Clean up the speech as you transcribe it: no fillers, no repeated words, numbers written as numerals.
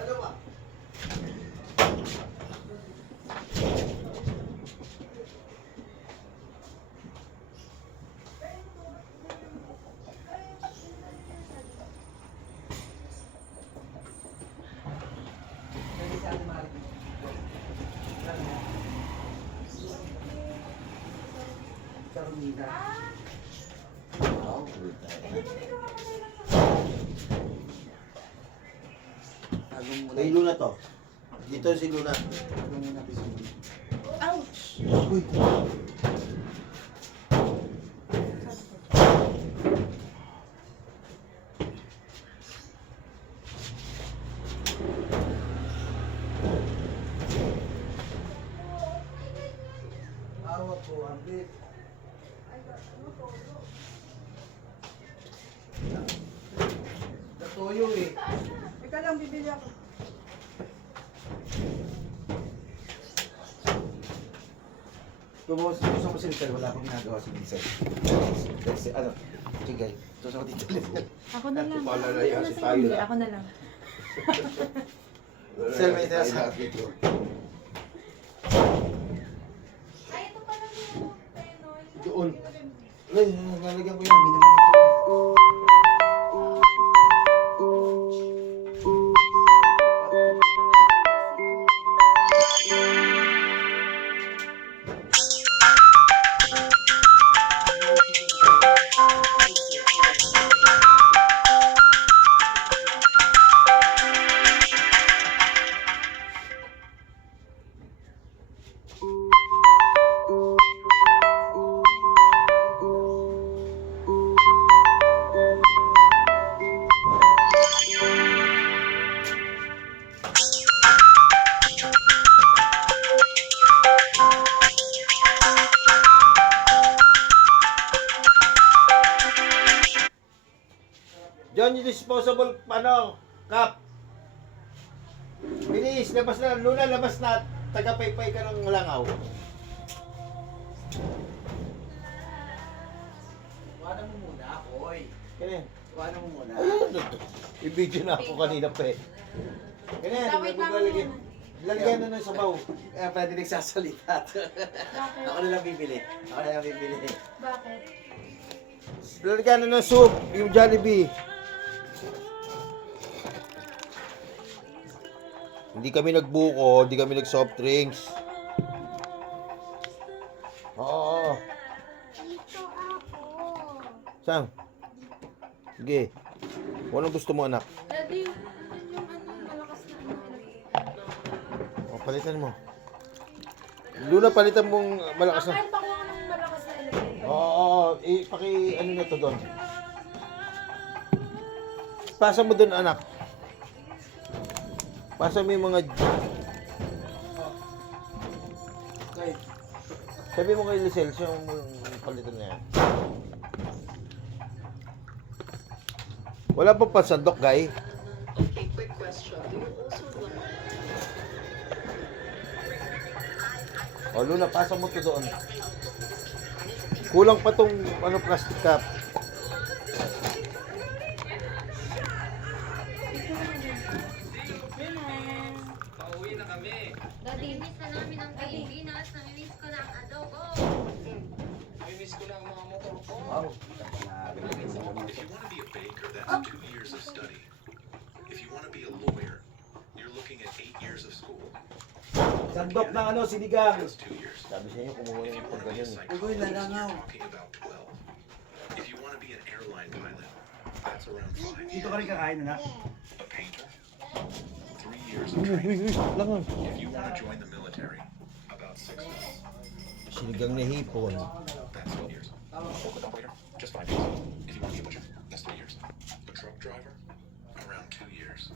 Ano ba? Carolina. Wow, Tagong muna. kay Luna to. Dito si Luna. Tagong muna. Ouch! Uy. Awa po, ambit. Natuyo eh. Ika lang, bibili ako. Gusto ko si Rizal, wala akong ginagawa si Rizal. Kasi ano, sige, gusto ko dito ulit. Ako na lang. Palalaya Ako si na tayo bibili. lang. Ako na lang. Rizal, may sinasabi ko. Ay, ito pala yung penoy. Doon. Ay, nalagyan ko yung minimum ito. John, yung disposable, ano, cup. Bilis, labas na. Luna, labas na. Taga-paypay ka ng langaw. Iwanan mo muna, oy. Ganyan. Iwanan mo muna. Ayun. I-video na ako kanina pa eh. Ganyan, Wait lang lalagyan. muna. Lagyan na ng sabaw. Kaya pwede nagsasalita. Bakit? Ako na lang bibili. Ako na lang bibili. Bakit? Lalagyan na ng soup, yung Jollibee. Hindi kami nagbuko, hindi kami nag-soft drinks. Oo. Dito ako. Saan? Sige. Anong gusto mo, anak? Daddy, yung malakas na O, palitan mo. Luna, palitan mong malakas na. Kahit pa ako ng malakas na elevator. Oo, ano na to doon. Pasa mo doon, anak. Pasa mo yung mga... Okay. Sabi mo kay Lisel, siya yung palitan na yan. Wala pa pansandok, guy. Okay, quick question. Do you also want O, Luna, pasa mo to doon. Kulang pa tong plastic cup. Daddy, miss na namin ang Pilipinas. Namimiss ko na ang adobo. Wow. If you want to be a baker, that's 2 years of study. If you want to be a lawyer, you're looking at 8 years of school. Sandok na ano, sinigang. That's 2 years. Sabi sa inyo, kumuha If you yung want to be a pagganyan. Ugoy, psychologist, lalangaw. you're talking about 12. If you want to be an airline pilot, that's around 5 Dito ka rin kakain na. A painter, 3 years of training. Langaw. If you want to join the military, about 6 months. Sinigang na hipon. That's 12 years. A corporate operator, just 5 years. If you want to be a butcher, that's 3 years. A truck driver, around 2 years.